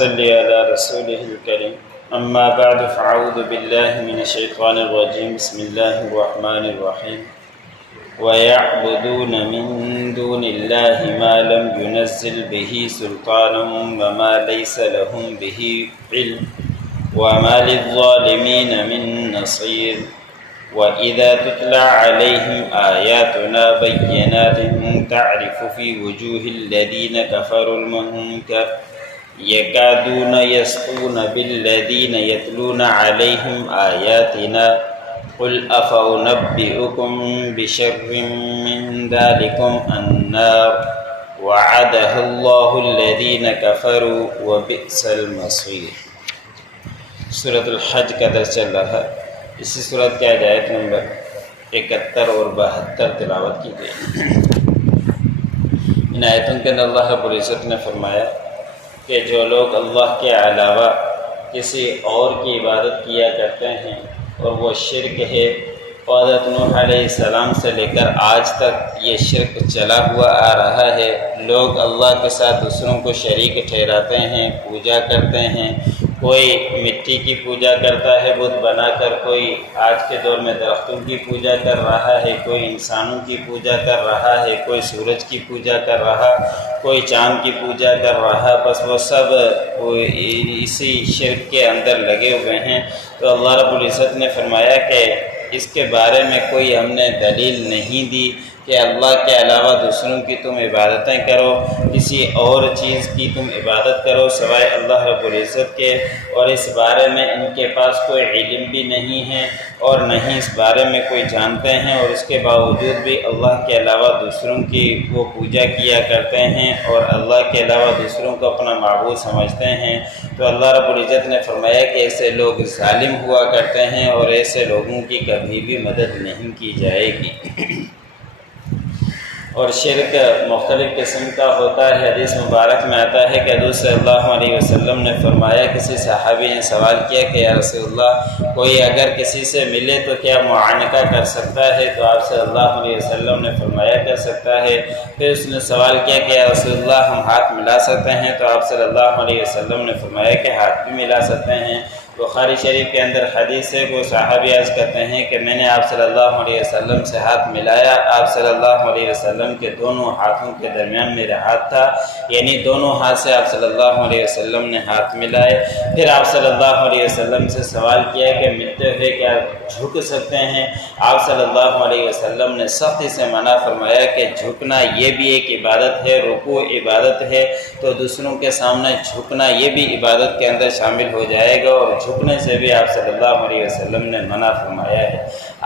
صل على رسوله الكريم أما بعد فأعوذ بالله من الشيطان الرجيم بسم الله الرحمن الرحيم ويعبدون من دون الله ما لم ينزل به سلطانا وما ليس لهم به علم وما للظالمين من نصير وإذا تتلى عليهم آياتنا بينات تعرف في وجوه الذين كفروا المنكر يكادون يسطون بالذين يتلون عليهم آياتنا قل أفأنبئكم بشر من ذلكم النار وعدها الله الذين كفروا وبئس المصير۔ سورۃ الحج کا درس چل رہا ہے۔ اسی صورت کے آیت نمبر 71 اور 72 تلاوت کی گئی۔ ان آیتوں کے اندر اللہ رب العزت نے فرمایا کہ جو لوگ اللہ کے علاوہ کسی اور کی عبادت کیا کرتے ہیں اور وہ شرک ہے، حضرت نوح علیہ السلام سے لے کر آج تک یہ شرک چلا ہوا آ رہا ہے۔ لوگ اللہ کے ساتھ دوسروں کو شریک ٹھہراتے ہیں، پوجا کرتے ہیں۔ کوئی مٹی کی پوجا کرتا ہے بت بنا کر، کوئی آج کے دور میں درختوں کی پوجا کر رہا ہے، کوئی انسانوں کی پوجا کر رہا ہے، کوئی سورج کی پوجا کر رہا، کوئی چاند کی پوجا کر رہا، بس وہ سب اسی شرک کے اندر لگے ہوئے ہیں۔ تو اللہ رب العزت نے فرمایا کہ اس کے بارے میں کوئی ہم نے دلیل نہیں دی کہ اللہ کے علاوہ دوسروں کی تم عبادتیں کرو، کسی اور چیز کی تم عبادت کرو سوائے اللہ رب العزت کے، اور اس بارے میں ان کے پاس کوئی علم بھی نہیں ہے اور نہ ہی اس بارے میں کوئی جانتے ہیں، اور اس کے باوجود بھی اللہ کے علاوہ دوسروں کی وہ پوجا کیا کرتے ہیں اور اللہ کے علاوہ دوسروں کو اپنا معبود سمجھتے ہیں۔ تو اللہ رب العزت نے فرمایا کہ ایسے لوگ ظالم ہوا کرتے ہیں اور ایسے لوگوں کی کبھی بھی مدد نہیں کی جائے گی۔ اور شرک مختلف قسم کا ہوتا ہے۔ حدیث مبارک میں آتا ہے کہ حضور صلی اللہ علیہ وسلم نے فرمایا، کسی صحابی نے سوال کیا کہ یا رسول اللہ، کوئی اگر کسی سے ملے تو کیا معانقہ کر سکتا ہے؟ تو آپ صلی اللہ علیہ وسلم نے فرمایا کر سکتا ہے۔ پھر اس نے سوال کیا کہ یا رسول اللہ، ہم ہاتھ ملا سکتے ہیں؟ تو آپ صلی اللہ علیہ وسلم نے فرمایا کہ ہاتھ بھی ملا سکتے ہیں۔ بخاری شریف کے اندر حدیث ہے، وہ صحابی عرض کرتے ہیں کہ میں نے آپ صلی اللہ علیہ وسلم سے ہاتھ ملایا، آپ صلی اللہ علیہ وسلم کے دونوں ہاتھوں کے درمیان میرا ہاتھ تھا، یعنی دونوں ہاتھ سے آپ صلی اللہ علیہ وسلم نے ہاتھ ملائے۔ پھر آپ صلی اللہ علیہ وسلم سے سوال کیا کہ ملتے ہوئے کیا جھک سکتے ہیں؟ آپ صلی اللہ علیہ وسلم نے سختی سے منع فرمایا کہ جھکنا یہ بھی ایک عبادت ہے، رکوع عبادت ہے، تو دوسروں کے سامنے جھکنا یہ بھی عبادت کے اندر شامل ہو جائے گا، اور جھکنے سے بھی آپ صلی اللہ علیہ وسلم نے منع فرمایا ہے۔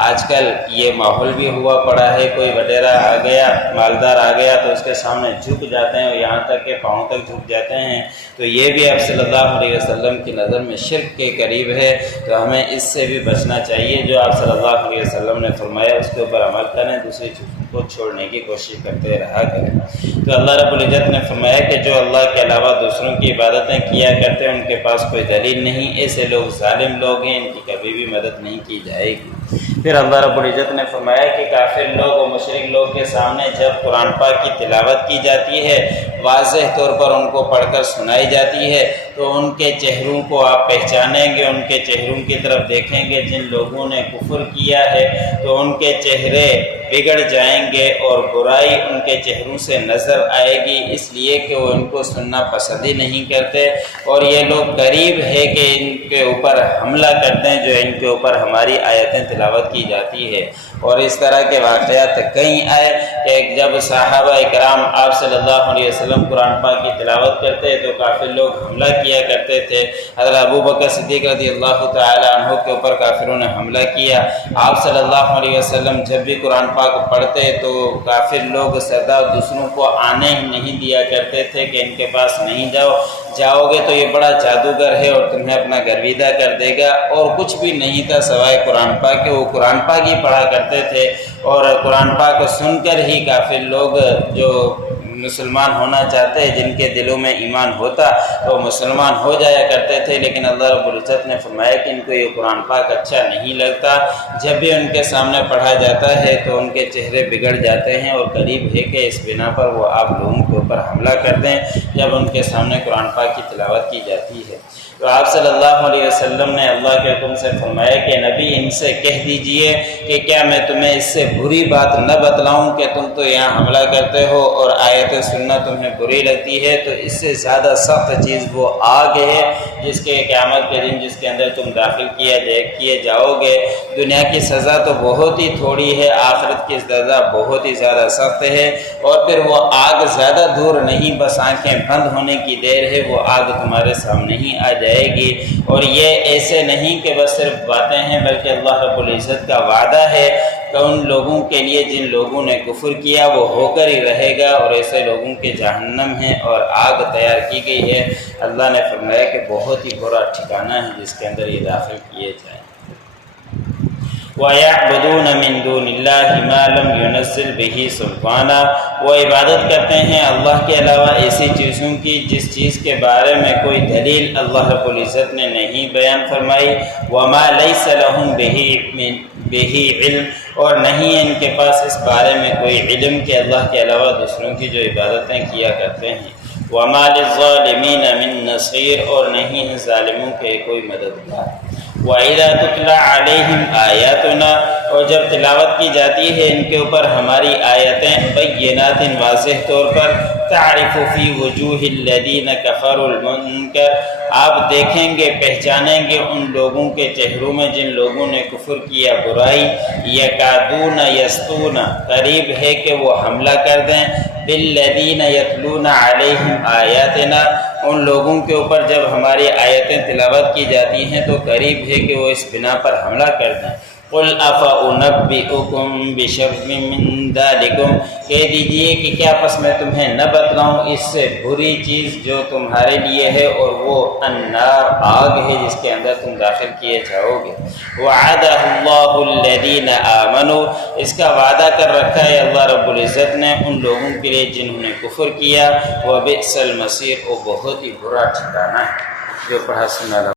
آج کل یہ ماحول بھی ہوا پڑا ہے، کوئی وڈیرا آ گیا، مالدار آ گیا تو اس کے سامنے جھک جاتے ہیں، اور یہاں تک کہ پاؤں تک جھک جاتے ہیں، تو یہ بھی آپ صلی اللہ علیہ وسلم کی نظر میں شرک کے قریب ہے۔ تو ہمیں اس سے بھی بچنا چاہیے، جو آپ صلی اللہ علیہ وسلم نے فرمایا اس کے اوپر عمل کریں، دوسری چیزوں کو چھوڑنے کی کوشش کرتے رہا کریں۔ تو اللہ رب العزت نے فرمایا کہ جو اللہ کے علاوہ دوسروں کی عبادتیں کیا کرتے ہیں ان کے پاس کوئی دلیل نہیں، ایسے لوگ ظالم لوگ ہیں، ان کی کبھی بھی مدد نہیں کی جائے گی۔ پھر اللہ رب العزت نے فرمایا کہ کافر لوگ اور مشرک لوگ کے سامنے جب قرآن پاک کی تلاوت کی جاتی ہے، واضح طور پر ان کو پڑھ کر سنائی جاتی ہے، تو ان کے چہروں کو آپ پہچانیں گے، ان کے چہروں کی طرف دیکھیں گے۔ جن لوگوں نے کفر کیا ہے تو ان کے چہرے بگڑ جائیں گے اور برائی ان کے چہروں سے نظر آئے گی، اس لیے کہ وہ ان کو سننا پسند ہی نہیں کرتے، اور یہ لوگ قریب ہے کہ ان کے اوپر حملہ کرتے ہیں جو ان کے اوپر ہماری آیتیں تلاوت کی جاتی ہے۔ اور اس طرح کے واقعات کئی آئے کہ جب صحابہ اکرام آپ صلی اللہ علیہ وسلم قرآن پاک کی تلاوت کرتے تو کافر لوگ حملہ کیا کرتے تھے۔ حضرت ابو بکر صدیق رضی اللہ تعالی عنہ کے اوپر کافروں نے حملہ کیا۔ آپ صلی اللہ علیہ وسلم جب بھی قرآن پاک پڑھتے تو کافر لوگ سردار دوسروں کو آنے ہی نہیں دیا کرتے تھے کہ ان کے پاس نہیں جاؤ گے تو یہ بڑا جادوگر ہے اور تمہیں اپنا گرویدہ کر دے گا، اور کچھ بھی نہیں تھا سوائے قرآن پاک کے۔ وہ قرآن پاک ہی پڑھا کرتے تھے، اور قرآن پاک کو سن کر ہی کافر لوگ جو مسلمان ہونا چاہتے ہیں، جن کے دلوں میں ایمان ہوتا تو مسلمان ہو جایا کرتے تھے، لیکن اللہ رب العزت نے فرمایا کہ ان کو یہ قرآن پاک اچھا نہیں لگتا، جب بھی ان کے سامنے پڑھا جاتا ہے تو ان کے چہرے بگڑ جاتے ہیں، اور قریب ہے کہ اس بنا پر وہ آپ لوگوں کے اوپر حملہ کر دیں جب ان کے سامنے قرآن پاک کی تلاوت کی جاتی ہے۔ تو آپ صلی اللہ علیہ وسلم نے اللہ کے حکم سے فرمایا کہ نبی ان سے کہہ دیجئے کہ کیا میں تمہیں اس سے بری بات نہ بتلاؤں کہ تم تو یہاں حملہ کرتے ہو اور آیت سننا تمہیں بری لگتی ہے، تو اس سے زیادہ سخت چیز وہ آگ ہے جس کے قیامت کے دن جس کے اندر تم داخل کیے جاؤ گے۔ دنیا کی سزا تو بہت ہی تھوڑی ہے، آخرت کی سزا بہت ہی زیادہ سخت ہے، اور پھر وہ آگ زیادہ دور نہیں، بس آنکھیں بند ہونے کی دیر ہے، وہ آگ تمہارے سامنے ہی آ جائے گی۔ اور یہ ایسے نہیں کہ بس صرف باتیں ہیں، بلکہ اللہ رب العزت کا وعدہ ہے کہ ان لوگوں کے لیے جن لوگوں نے کفر کیا وہ ہو کر ہی رہے گا، اور ایسے لوگوں کے جہنم ہے اور آگ تیار کی گئی ہے۔ اللہ نے فرمایا کہ بہت ہی برا ٹھکانہ ہے جس کے اندر یہ داخل کیے جائیں۔ وَيَعْبُدُونَ مِن دُونِ اللَّهِ مَا لَمْ يُنَزِّلْ بِهِ سُلْطَانًا، وہ عبادت کرتے ہیں اللہ کے علاوہ ایسی چیزوں کی جس چیز کے بارے میں کوئی دلیل اللہ رب العزت نے نہیں بیان فرمائی۔ وَمَا لَيْسَ لَهُم بِهِ عِلْمٌ، اور نہیں ان کے پاس اس بارے میں کوئی علم کہ اللہ کے علاوہ دوسروں کی جو عبادتیں کیا کرتے ہیں۔ وَمَا لِلظَّالِمِينَ مِن نَصِيرٍ، اور نہیں ہے ظالموں کے کوئی مددگار۔ وَإِذَا تُتْلَىٰ عَلَيْهِمْ آيَاتُنَا، اور جب تلاوت کی جاتی ہے ان کے اوپر ہماری آیتیں بینات واضح طور پر، تَعْرِفُ فِي وُجُوهِ الَّذِينَ كَفَرُوا الْمُنكَرَ، آپ دیکھیں گے پہچانیں گے ان لوگوں کے چہروں میں جن لوگوں نے کفر کیا برائی، یکادون یسطون، قریب ہے کہ وہ حملہ کر دیں، بالذین یتلون علیہم آیاتنا، ان لوگوں کے اوپر جب ہماری آیتیں تلاوت کی جاتی ہیں تو قریب ہے کہ وہ اس بنا پر حملہ کر دیں۔ قُلْ أَفَأُنَبِّئُكُم بِشَرٍّ مِّن ذَلِكُمْ، کہہ دیجئے کہ کیا پس میں تمہیں نہ بتلاؤں اس سے بری چیز جو تمہارے لیے ہے، اور وہ النار، آگ ہے جس کے اندر تم داخل کیے جاؤ گے۔ وَعَدَهُ اللَّهُ الَّذِينَ آمَنُوا، اس کا وعدہ کر رکھا ہے اللہ رب العزت نے ان لوگوں کے لیے جنہوں نے کفر کیا۔ وَبِئْسَ الْمَصِيرُ، وہ بہت ہی برا ٹھکانہ ہے۔ جو پڑھا سنا